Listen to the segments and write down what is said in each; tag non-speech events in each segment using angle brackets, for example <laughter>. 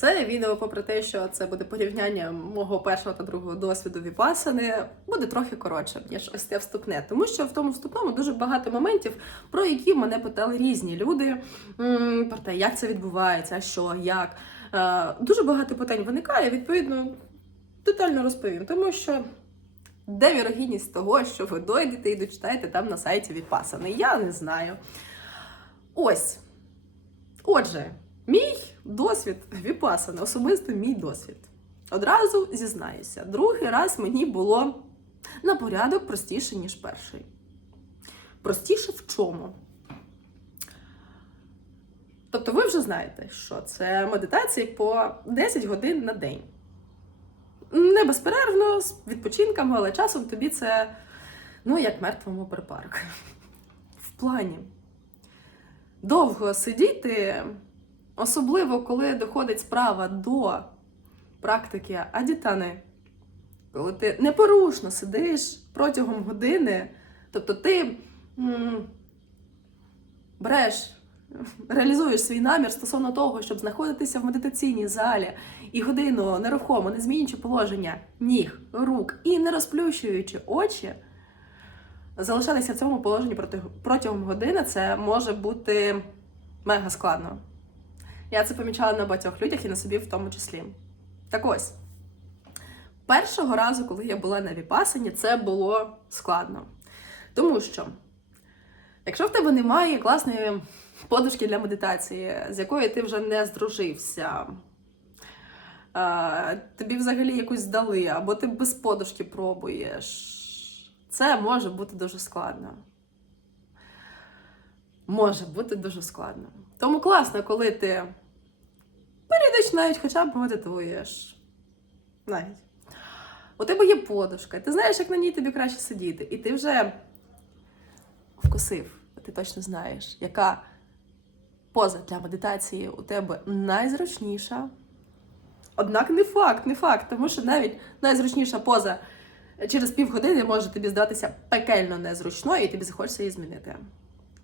Це відео, попри те, що це буде порівняння мого першого та другого досвіду віпасани, буде трохи коротше, ніж ось це вступне. Тому що в тому вступному дуже багато моментів, про які мене питали різні люди. Про те, як це відбувається, що, як. Е, Дуже багато питань виникає, відповідно, детально розповім, тому що. Де вірогідність того, що ви дойдете і дочитаєте там на сайті Віпасани? Я не знаю. Ось. Отже, мій досвід Віпасани, особисто мій досвід. Одразу зізнаюся, другий раз мені було на порядок простіше, ніж перший. Простіше в чому? Тобто, ви вже знаєте, що це медитації по 10 годин на день. Не безперервно, з відпочинками, але часом тобі це ну, як мертвому припарку. В плані довго сидіти, особливо коли доходить справа до практики адітани, коли ти непорушно сидиш протягом години, тобто ти м, береш, реалізуєш свій намір стосовно того, щоб знаходитися в медитаційній залі і годину нерухомо, не змінюючи положення ніг, рук і не розплющуючи очі, залишатися в цьому положенні протягом години це може бути мега складно. Я це помічала на багатьох людях і на собі в тому числі. Так ось, першого разу, коли я була на віпасані, це було складно. Тому що, якщо в тебе немає класної подушки для медитації, з якою ти вже не здружився, тобі взагалі якусь здали, або ти без подушки пробуєш, це може бути дуже складно. Може бути дуже складно. Тому класно, коли ти періодично навіть хоча б медитуєш. Навіть. У тебе є подушка, ти знаєш, як на ній тобі краще сидіти, і ти вже вкусив, ти точно знаєш, яка поза для медитації у тебе найзручніша. Однак не факт, не факт, тому що навіть найзручніша поза через півгодини може тобі здатися пекельно незручною, і тобі захочеться її змінити.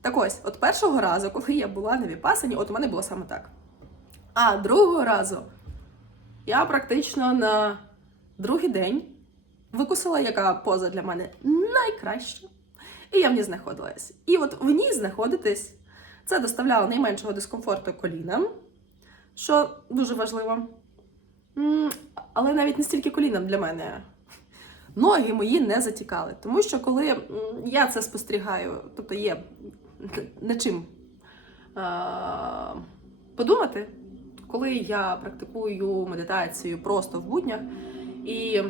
Так ось, от першого разу, коли я була на віпасані, от у мене було саме так. А другого разу я практично на другий день викусила, яка поза для мене найкраща. І я в ній знаходилась. І от в ній знаходитись це доставляло найменшого дискомфорту колінам, що дуже важливо. Але навіть не стільки колінам для мене. Ноги мої не затікали. Тому що коли я це спостерігаю, тобто є над чим подумати, коли я практикую медитацію просто в буднях і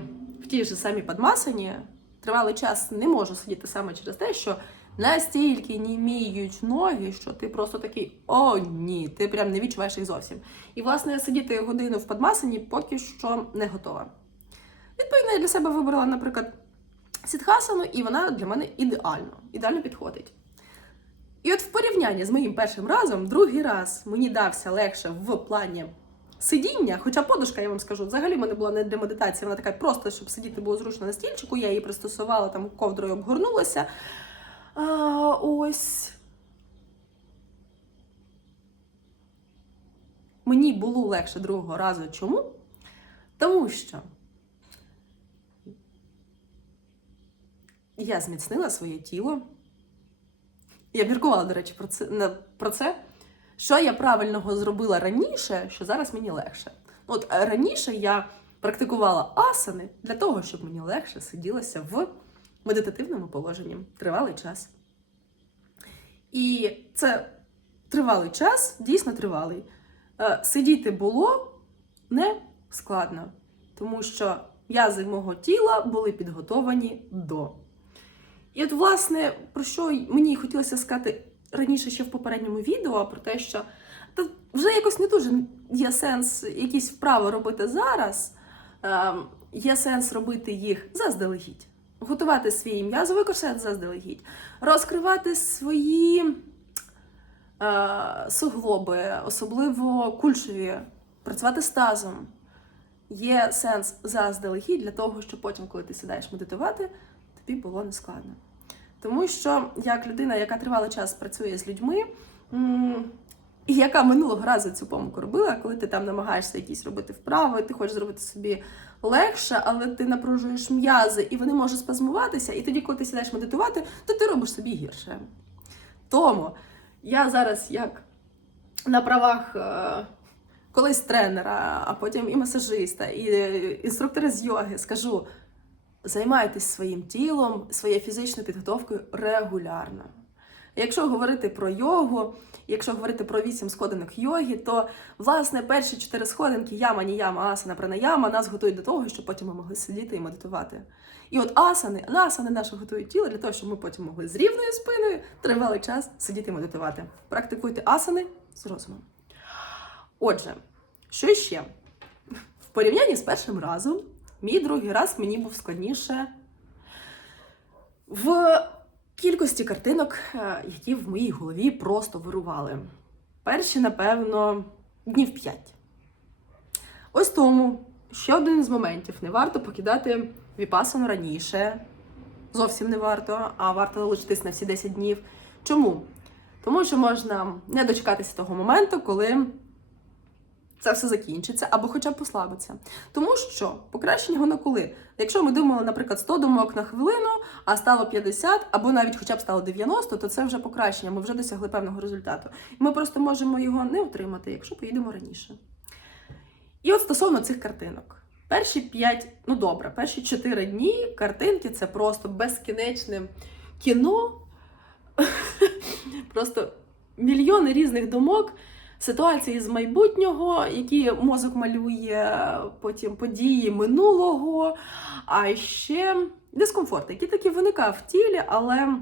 в тій же самій падмасані тривалий час не можу сидіти саме через те, що настільки німіють ноги, що ти просто такий о, ні, ти прям не відчуваєш їх зовсім. І, власне, сидіти годину в падмасані поки що не готова. Відповідно, я для себе вибрала, наприклад, сітхасану, і вона для мене ідеально, ідеально підходить. І от в порівнянні з моїм першим разом, другий раз мені дався легше в плані сидіння, хоча подушка, я вам скажу, взагалі в мене була не для медитації, вона така просто, щоб сидіти було зручно на стільчику, я її пристосувала, там ковдрою обгорнулася. А, ось. Мені було легше другого разу. Чому? Тому що я зміцнила своє тіло. Я міркувала, до речі, про це, про це, що я правильного зробила раніше, що зараз мені легше. Ну, От е, раніше я практикувала асани для того, щоб мені легше сиділося в медитативному положенні тривалий час. І це тривалий час, дійсно тривалий. Е, Сидіти було не складно, тому що м'язи мого тіла були підготовані до. І от, власне, про що мені хотілося сказати раніше ще в попередньому відео, про те, що та вже якось не дуже є сенс якісь вправи робити зараз, ем, є сенс робити їх заздалегідь. Готувати свій м'язовий корсет заздалегідь, розкривати свої е, суглоби, особливо кульшові, працювати з тазом. Є сенс заздалегідь для того, щоб потім, коли ти сідаєш медитувати, тобі було не складно. Тому що як людина, яка тривалий час працює з людьми, і яка минулого разу цю помилку робила, коли ти там намагаєшся якісь робити вправи, ти хочеш зробити собі легше, але ти напружуєш м'язи, і вони можуть спазмуватися, і тоді, коли ти сідаєш медитувати, то ти робиш собі гірше. Тому я зараз як на правах е, колись тренера, а потім і масажиста, і е, інструктора з йоги скажу: займайтесь своїм тілом, своєю фізичною підготовкою регулярно. Якщо говорити про йогу, якщо говорити про вісім сходинок йоги, то власне перші чотири сходинки яма, ніяма, асана, пранаяма нас готують до того, щоб потім ми могли сидіти і медитувати. І от асани, асани наше готують тіло для того, щоб ми потім могли з рівною спиною тривалий час сидіти і медитувати. Практикуйте асани з розумом. Отже, що ще? В порівнянні з першим разом, мій другий раз мені був складніше в кількості картинок, е, які в моїй голові просто вирували. Перші, напевно, днів п'ять. Ось тому ще один з моментів: не варто покидати віпасану раніше. Зовсім не варто, а варто залишитись на всі 10 днів. Чому? Тому що можна не дочекатися того моменту, коли це все закінчиться, або хоча б послабиться. Тому що покращення воно коли? Якщо ми думали, наприклад, 100 думок на хвилину, а стало 50, або навіть хоча б стало 90, то це вже покращення, ми вже досягли певного результату. Ми просто можемо його не отримати, якщо поїдемо раніше. І от стосовно цих картинок. Перші 5, ну добре, перші 4 дні картинки це просто безкінечне кіно. <laughs> Просто мільйони різних думок, ситуації з майбутнього, які мозок малює, потім події минулого, а ще дискомфорт, який таки виникав в тілі, але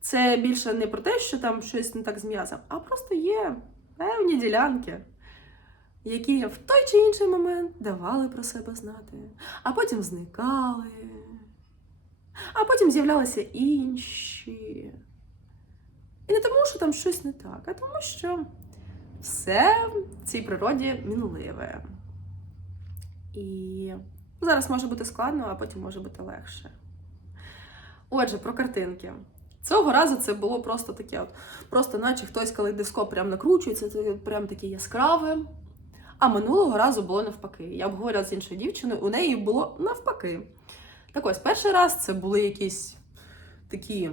це більше не про те, що там щось не так з м'язом, а просто є певні ділянки. Які в той чи інший момент давали про себе знати, а потім зникали, а потім з'являлися інші. І не тому, що там щось не так, а тому, що все в цій природі мінливе. І зараз може бути складно, а потім може бути легше. Отже, про картинки. Цього разу це було просто таке, от, просто наче хтось калейдоскоп прям накручується, це прям таке яскраве. А минулого разу було навпаки. Я обговорювала з іншою дівчиною, у неї було навпаки. Так ось, перший раз це були якісь такі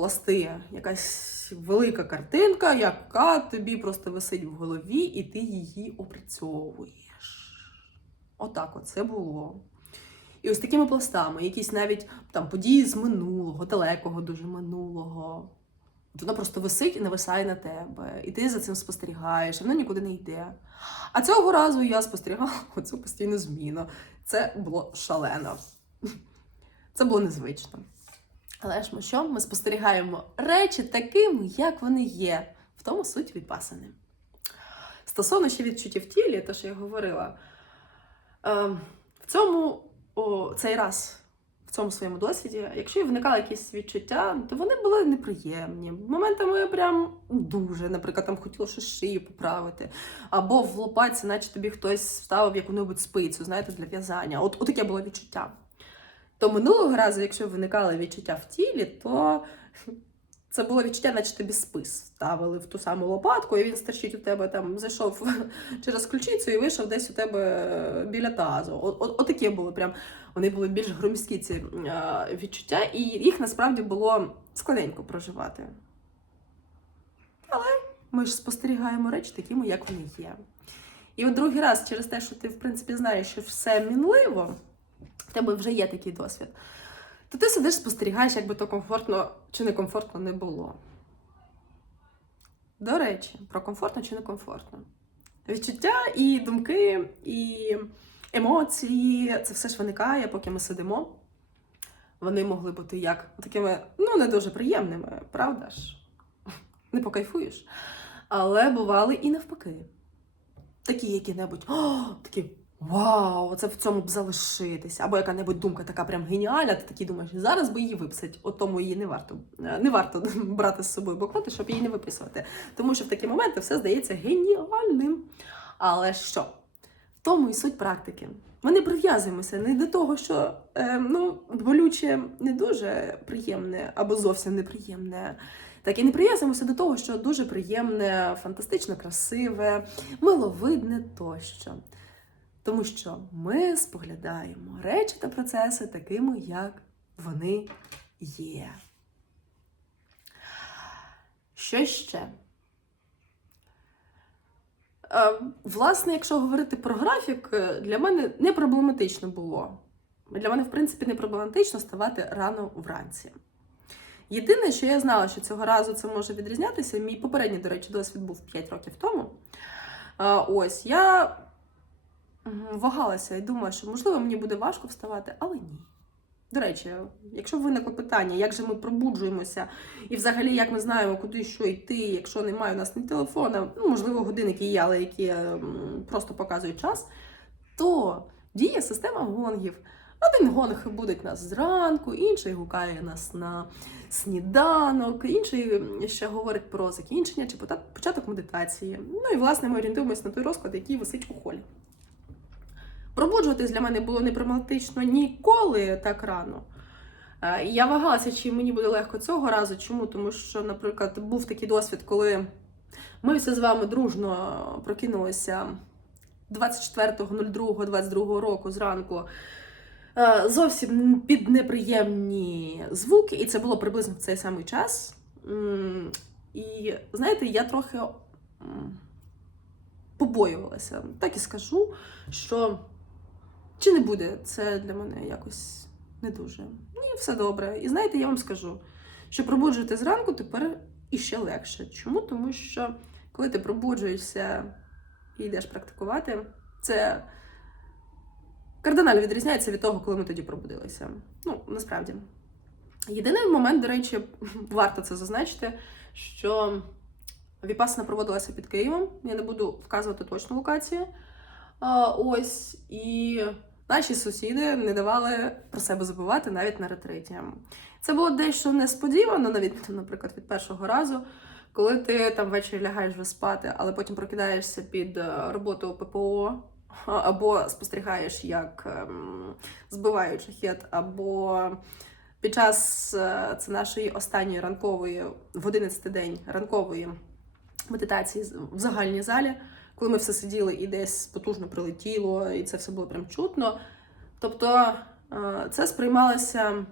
пласти, якась велика картинка, яка тобі просто висить в голові, і ти її опрацьовуєш. Отак от це було. І ось такими пластами, якісь навіть там події з минулого, далекого дуже минулого. От Воно просто висить і нависає на тебе, і ти за цим спостерігаєш, воно нікуди не йде. А цього разу я спостерігала <laughs> оцю постійну зміну. Це було шалено. Це було незвично. Але ж ми що? Ми спостерігаємо речі такими, як вони є. В тому суть відпасани. Стосовно ще відчуттів в тілі, те, що я говорила, е, в цьому о, цей раз. В цьому своєму досвіді, якщо і виникали якісь відчуття, то вони були неприємні. Моментами я прям дуже, наприклад, там хотіло щось шию поправити, або в лопатці, наче тобі хтось вставив яку-небудь спицю, знаєте, для в'язання. От таке було відчуття. То минулого разу, якщо виникали відчуття в тілі, то це було відчуття, наче тобі спис ставили в ту саму лопатку, і він стерчить у тебе там, зайшов <laughs> через ключицю і вийшов десь у тебе біля тазу. От, от, от таке було прям. Вони були більш громісткі ці відчуття, і їх насправді було складенько проживати. Але ми ж спостерігаємо речі такими, як вони є. І от другий раз, через те, що ти, в принципі, знаєш, що все мінливо, в тебе вже є такий досвід, то ти сидиш, спостерігаєш, як би то комфортно чи некомфортно не було. До речі, про комфортно чи некомфортно. Відчуття і думки, і емоції, це все ж виникає, поки ми сидимо. Вони могли бути як такими, ну, не дуже приємними, правда ж? <laughs> Не покайфуєш. Але бували і навпаки. Такі які-небудь, о, такі вау, це в цьому б залишитися. Або яка-небудь думка така прям геніальна, ти такий думаєш, зараз би її виписати. От тому її не варто не варто <laughs> брати з собою блокноти, щоб її не виписувати. Тому що в такі моменти все здається геніальним. Але що? В тому і суть практики. Ми не прив'язуємося не до того, що е, ну, болюче не дуже приємне або зовсім неприємне. Так і не прив'язуємося до того, що дуже приємне, фантастично красиве, миловидне тощо. Тому що ми споглядаємо речі та процеси такими, як вони є. Що ще? Е, Власне, якщо говорити про графік, е, для мене не проблематично було. Для мене, в принципі, не проблематично ставати рано вранці. Єдине, що я знала, що цього разу це може відрізнятися, мій попередній, до речі, досвід був 5 років тому. Е, Ось я вагалася і думала, що можливо мені буде важко вставати, але ні. До речі, якщо виникло питання, як же ми пробуджуємося, і взагалі як ми знаємо, куди що йти, якщо немає у нас ні телефона, ну, можливо, годинники є, але які м, просто показують час, то діє система гонгів. Один гонг будить нас зранку, інший гукає нас на сніданок, інший ще говорить про закінчення чи початок медитації. Ну і власне ми орієнтуємося на той розклад, який висить у холі. Пробуджуватись для мене було не проблематично ніколи так рано. Е, Я вагалася, чи мені буде легко цього разу. Чому? Тому що, наприклад, був такий досвід, коли ми всі з вами дружно прокинулися 24.02.22 року зранку. е, Зовсім під неприємні звуки, і це було приблизно в цей самий час. І знаєте, я трохи побоювалася. Так і скажу, що чи не буде це для мене якось не дуже. Ні, все добре. І знаєте, я вам скажу, що пробуджувати зранку тепер іще легше. Чому? Тому що коли ти пробуджуєшся і йдеш практикувати, це кардинально відрізняється від того, коли ми тоді пробудилися. Ну, насправді. Єдиний момент, до речі, <laughs> варто це зазначити, що Віпасана проводилася під Києвом. Я не буду вказувати точну локацію. Ось і наші сусіди не давали про себе забувати навіть на ретриті. Це було дещо несподівано, на відміну, наприклад, від першого разу, коли ти там ввечері лягаєш вже спати, але потім прокидаєшся під е, роботу ППО. Або спостерігаєш, як ем, збивають шахет, або під час е, це нашої останньої ранкової в 11 день ранкової медитації в загальній залі, коли ми все сиділи і десь потужно прилетіло, і це все було прям чутно. Тобто е, це сприймалося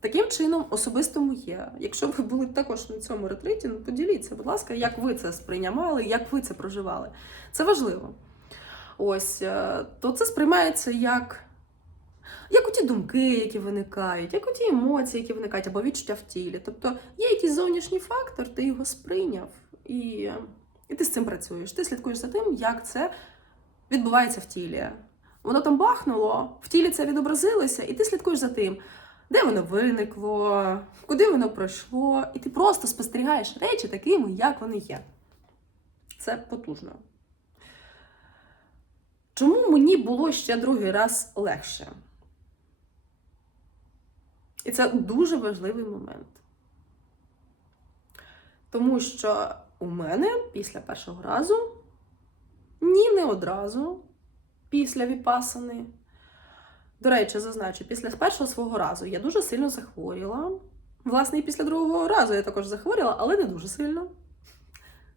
таким чином особисто моє. Якщо ви були також на цьому ретриті, ну поділіться, будь ласка, як ви це сприймали, як ви це проживали. Це важливо. Ось, е, то це сприймається як. Як оті думки, які виникають, як оті емоції, які виникають, або відчуття в тілі. Тобто є якийсь зовнішній фактор, ти його сприйняв, і, і ти з цим працюєш. Ти слідкуєш за тим, як це відбувається в тілі. Воно там бахнуло, в тілі це відобразилося, і ти слідкуєш за тим, де воно виникло, куди воно пройшло, і ти просто спостерігаєш речі такими, як вони є. Це потужно. Чому мені було ще другий раз легше? І це дуже важливий момент. Тому що у мене після першого разу, ні, не одразу, після віпасани. До речі, зазначу, після першого свого разу я дуже сильно захворіла. Власне, і після другого разу я також захворіла, але не дуже сильно.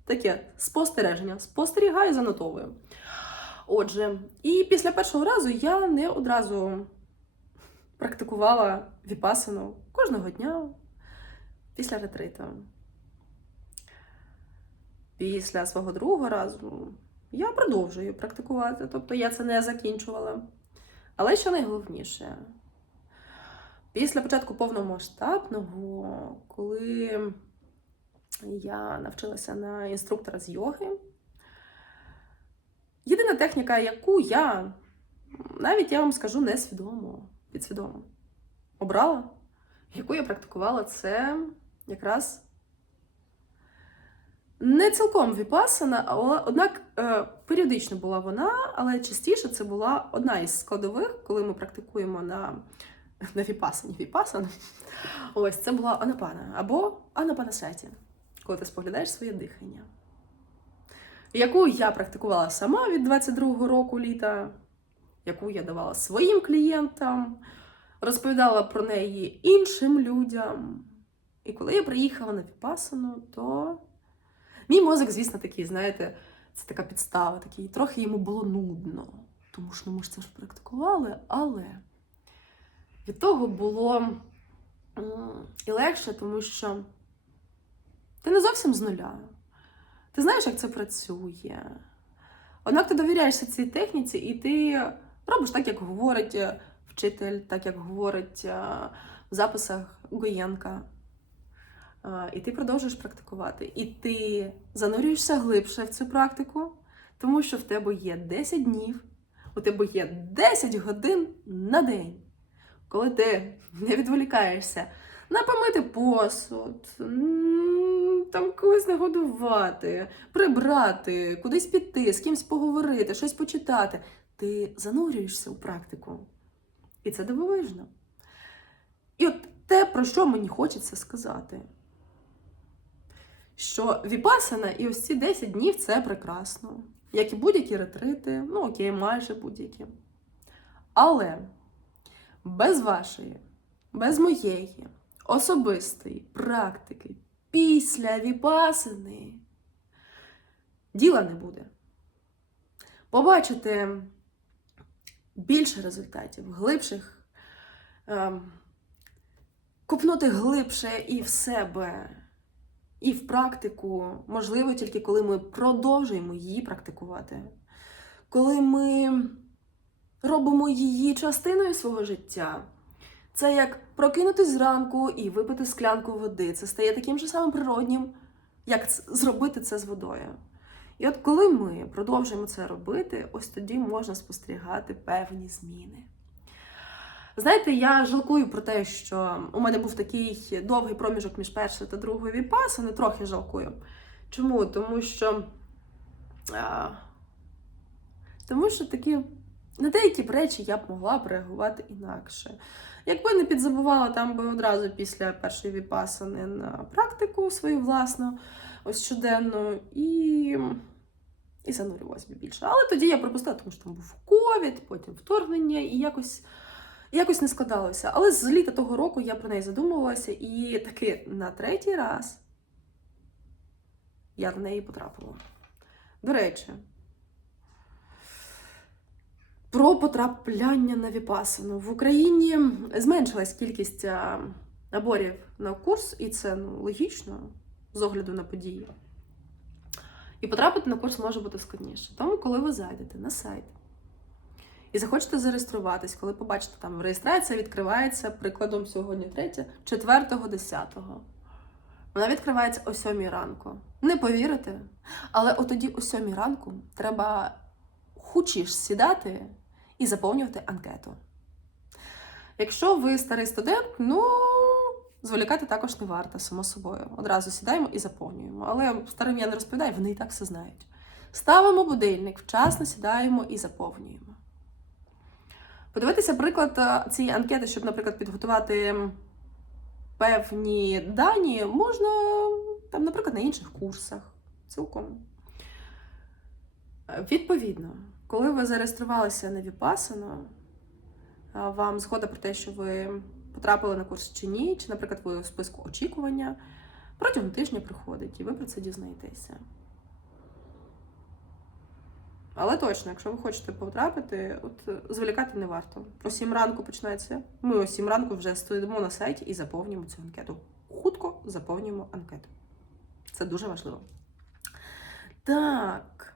Таке спостереження. Спостерігаю, занотовую. Отже, і після першого разу я не одразу практикувала віпасану кожного дня після ретриту. Після свого другого разу я продовжую практикувати, тобто я це не закінчувала. Але що найголовніше, після початку повномасштабного, коли я навчилася на інструктора з йоги, єдина техніка, яку я навіть я вам скажу несвідомо, підсвідомо обрала, яку я практикувала, це якраз не цілком віпасана, але однак е, періодично була вона, але частіше це була одна із складових, коли ми практикуємо на, на віпасані віпасан. Ось це була анапана або анапанасаті, коли ти споглядаєш своє дихання. Яку я практикувала сама від 22-го року літа, яку я давала своїм клієнтам, розповідала про неї іншим людям. І коли я приїхала на Віпасану, то мій мозок, звісно, такий, знаєте, це така підстава, такий, трохи йому було нудно. Тому що ну, ми ж це ж практикували, але від того було і легше, тому що ти не зовсім з нуля. Ти знаєш, як це працює. Однак ти довіряєшся цій техніці, і ти робиш так, як говорить е, вчитель, так як говорить е, в записах Гоєнка. І ти продовжуєш практикувати. І ти занурюєшся глибше в цю практику, тому що в тебе є 10 днів, у тебе є 10 годин на день, коли ти не відволікаєшся на помити посуд, там когось нагодувати, прибрати, кудись піти, з кимось поговорити, щось почитати. Ти занурюєшся у практику. І це дивовижно. І от те, про що мені хочеться сказати, що віпасана і ось ці 10 днів це прекрасно. Як і будь-які ретрити, ну окей, майже будь-які. Але без вашої, без моєї особистої практики після віпасини діла не буде. Побачите більше результатів, глибших, ем, купнути глибше і в себе, і в практику, можливо, тільки коли ми продовжуємо її практикувати, коли ми робимо її частиною свого життя. Це як прокинутись зранку і випити склянку води. Це стає таким же самим природнім, як зробити це з водою. І от коли ми продовжуємо це робити, ось тоді можна спостерігати певні зміни. Знаєте, я жалкую про те, що у мене був такий довгий проміжок між першою та другою віпасами, трохи жалкую. Чому? Тому що. А, тому що такі на деякі речі я б могла б реагувати інакше. Якби не підзабувала там би одразу після першої віпасани на практику свою власну, ось щоденну, і, і занурювалась би більше. Але тоді я пропустила, тому що там був ковід, потім вторгнення, і якось, якось не складалося. Але з літа того року я про неї задумувалася, і таки на третій раз я в неї потрапила. До речі, про потрапляння на віпасану. В Україні зменшилась кількість наборів на курс, і це ну, логічно з огляду на події. І потрапити на курс може бути складніше. Тому, коли ви зайдете на сайт і захочете зареєструватись, коли побачите, там реєстрація відкривається, прикладом сьогодні 3, 4, 10. Вона відкривається о 7 ранку. Не повірите, але от тоді о 7 ранку треба хочеш сідати і заповнювати анкету. Якщо ви старий студент, ну зволікати також не варто, само собою. Одразу сідаємо і заповнюємо. Але старим я не розповідаю, вони і так все знають. Ставимо будильник, вчасно сідаємо і заповнюємо. Подивитися приклад е, цієї анкети, щоб, наприклад, підготувати певні дані, можна, там, наприклад, на інших курсах. Цілком. Е, Відповідно, коли ви зареєструвалися на Віпасану, вам згода про те, що ви потрапили на курс чи ні, чи, наприклад, ви у списку очікування, протягом тижня приходить, і ви про це дізнаєтеся. Але точно, якщо ви хочете потрапити, от е, зволікати не варто. О 7 ранку починається. Ми о 7 ранку вже стоїмо на сайті і заповнюємо цю анкету. Хутко заповнюємо анкету. Це дуже важливо. Так.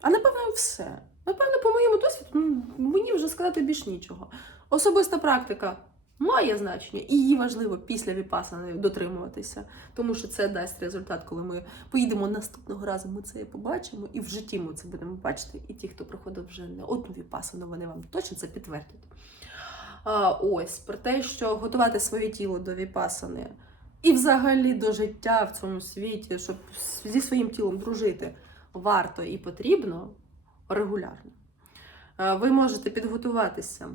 А напевно, все. Напевно, по моєму досвіду мені вже сказати більш нічого. Особиста практика має значення, і її важливо після віпасани дотримуватися, тому що це дасть результат, коли ми поїдемо наступного разу. Ми це і побачимо, і в житті ми це будемо бачити. І ті, хто проходив вже не одну віпасану, вони вам точно це підтвердять. А, ось про те, що готувати своє тіло до віпасани і взагалі до життя в цьому світі, щоб зі своїм тілом дружити, варто і потрібно регулярно. Ви можете підготуватися,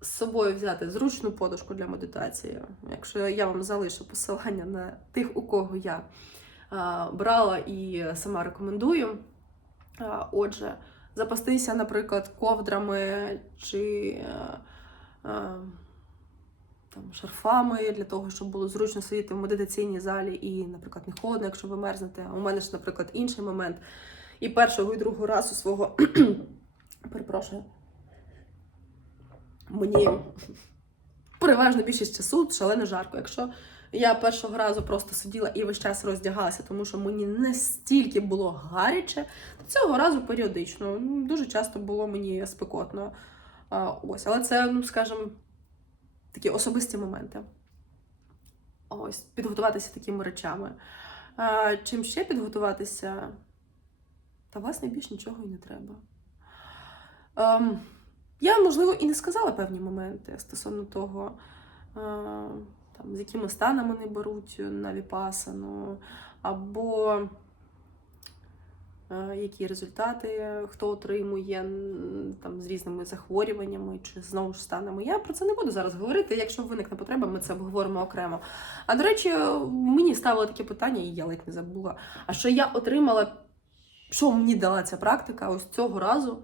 з собою взяти зручну подушку для медитації. Якщо я вам залишу посилання на тих, у кого я брала і сама рекомендую. Отже, запастися, наприклад, ковдрами чи е, е, там, шарфами для того, щоб було зручно сидіти в медитаційній залі і, наприклад, не холодно, якщо ви мерзнете. У мене ж, наприклад, інший момент. І першого, і другого разу свого <clears throat> перепрошую. Мені переважно більшість часу шалено жарко. Якщо я першого разу просто сиділа і весь час роздягалася, тому що мені настільки було гаряче, то цього разу періодично. Дуже часто було мені спекотно. Ось, але це, ну скажімо, такі особисті моменти. Ось, підготуватися такими речами. Чим ще підготуватися? Та власне більш нічого і не треба. Ем, я, можливо, і не сказала певні моменти стосовно того, там, з якими станами вони беруть на віпасану, або які результати хто отримує там, з різними захворюваннями чи знову ж станами. Я про це не буду зараз говорити. Якщо виникне потреба, ми це обговоримо окремо. А до речі, мені ставили таке питання, і я ледь не забула. А що я отримала, що мені дала ця практика ось цього разу?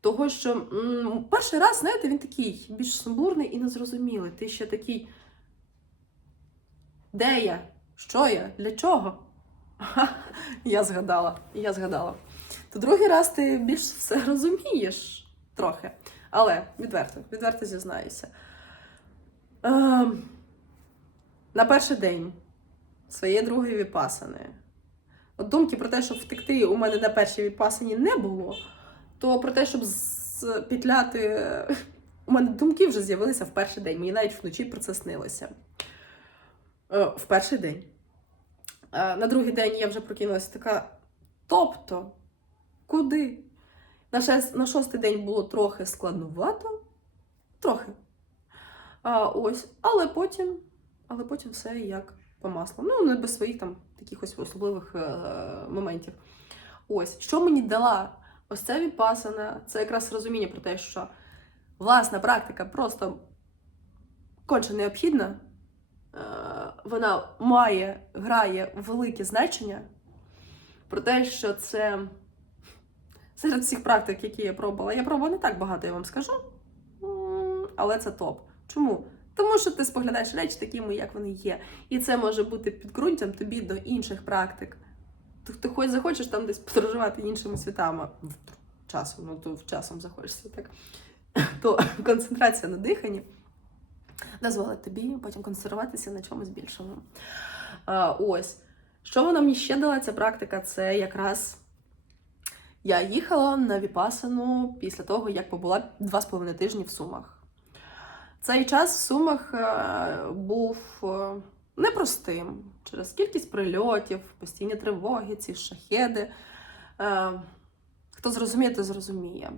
Того, що м, перший раз, знаєте, він такий більш сумбурний і незрозумілий. Ти ще такий. Де я? Що я? Для чого? <laughs> Я згадала, я згадала. То другий раз ти більш все розумієш трохи. Але відверто, відверто зізнаюся. Ем, на перший день своєї другої віпасани. От думки про те, щоб втекти, у мене на першій віпасані не було то про те, щоб петляти, у мене думки вже з'явилися в перший день. Мені навіть вночі про це снилося. Е, В перший день. Е, На другий день я вже прокинулася така. Тобто, куди? На, шест, на шостий день було трохи складнувато. Трохи. А, ось, але потім, але потім все як по маслу. Ну, не без своїх там якихось особливих е, моментів. Ось, що мені дала Ось це віпасана, це якраз розуміння про те, що власна практика просто конче необхідна. Е, Вона має, грає велике значення про те, що це серед всіх практик, які я пробувала. Я пробувала не так багато, я вам скажу, але це топ. Чому? Тому що ти споглядаєш речі такими, як вони є. І це може бути підґрунтям тобі до інших практик. Ти хоч захочеш там десь подорожувати іншими світами часом, ну то часом захочешся так, <laughs> то концентрація на диханні дозволить тобі потім концентруватися на чомусь більшому. А, ось. Що вона мені ще дала ця практика? Це якраз я їхала на Віпасану після того, як побула два з половиною тижні в Сумах. Цей час в Сумах е, був е, непростим через кількість прильотів, постійні тривоги, ці шахеди. Е, Хто зрозуміє, то зрозуміє.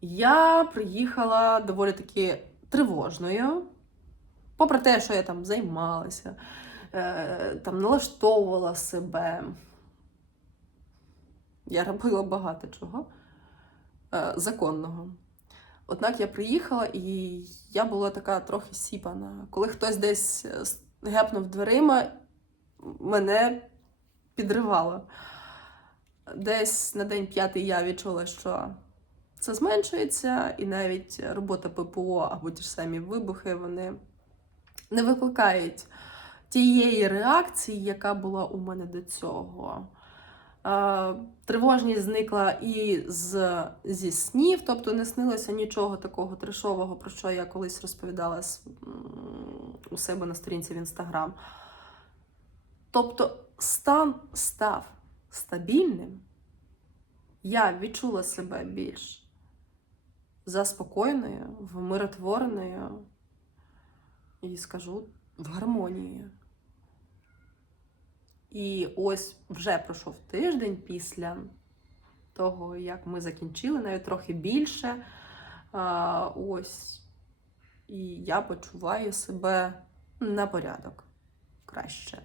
Я приїхала доволі таки тривожною, попри те, що я там займалася, е, там налаштовувала себе. Я робила багато чого е, законного. Однак я приїхала і я була така трохи сіпана. Коли хтось десь гепнув дверима, мене підривало. Десь на день п'ятий я відчула, що це зменшується, і навіть робота ППО або ті ж самі вибухи вони не викликають тієї реакції, яка була у мене до цього. Е, Тривожність зникла і з, зі снів, тобто не снилося нічого такого трешового, про що я колись розповідала у себе на сторінці в інстаграм. Тобто стан став стабільним, я відчула себе більш заспокоєною, вмиротвореною і скажу в гармонії. І ось вже пройшов тиждень після того, як ми закінчили, навіть трохи більше. Ось. І я почуваю себе на порядок краще.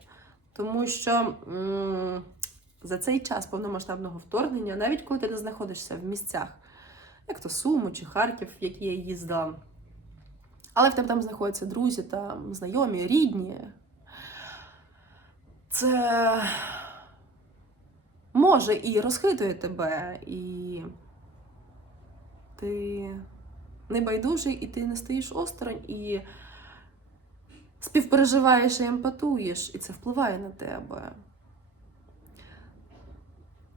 Тому що за цей час повномасштабного вторгнення, навіть коли ти не знаходишся в місцях, як то Суми чи Харків, в які я їздила, але в тебе там знаходяться друзі та знайомі, рідні, це може і розхитує тебе, і ти не байдужий, і ти не стоїш осторонь, і співпереживаєш і емпатуєш, і це впливає на тебе.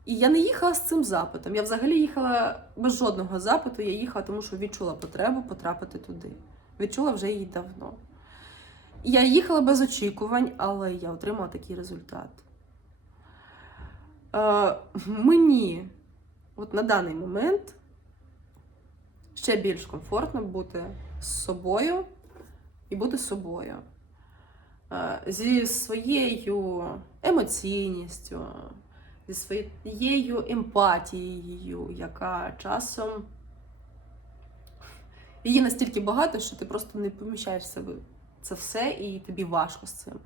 І я не їхала з цим запитом. Я взагалі їхала без жодного запиту. Я їхала, тому що відчула потребу потрапити туди. Відчула вже її давно. Я їхала без очікувань, але я отримала такий результат. Е, мені, от на даний момент, ще більш комфортно бути з собою і бути собою. Е, Зі своєю емоційністю, зі своєю емпатією, яка часом її настільки багато, що ти просто не поміщаєш себе це все, і тобі важко з цим.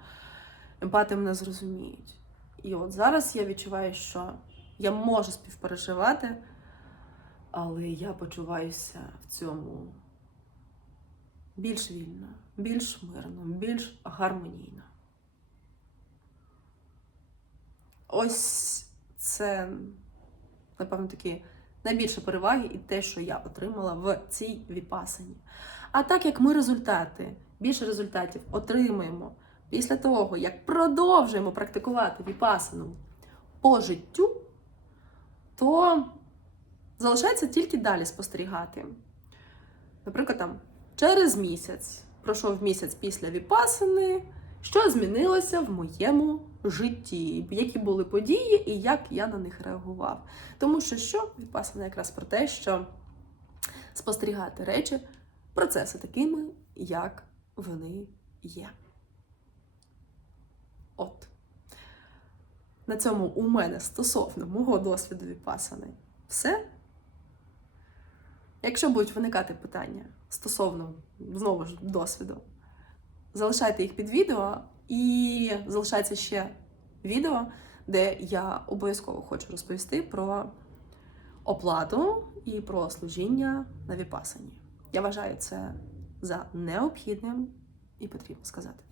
Емпати мене зрозуміють. І от зараз я відчуваю, що я можу співпереживати, але я почуваюся в цьому більш вільно, більш мирно, більш гармонійно. Ось це, напевно, такі найбільші переваги і те, що я отримала в цій віпасані. А так як ми результати, більше результатів отримаємо після того, як продовжуємо практикувати віпасану по життю, то залишається тільки далі спостерігати. Наприклад, там через місяць, пройшов місяць після віпасани, що змінилося в моєму житті, які були події і як я на них реагував. Тому що що віпасана якраз про те, що спостерігати речі, процеси такими, як вони є. От. На цьому у мене стосовно мого досвіду віпасани все. Якщо будуть виникати питання стосовно знову ж досвіду, залишайте їх під відео і залишається ще відео, де я обов'язково хочу розповісти про оплату і про служіння на віпасані. Я вважаю це за необхідним і потрібно сказати.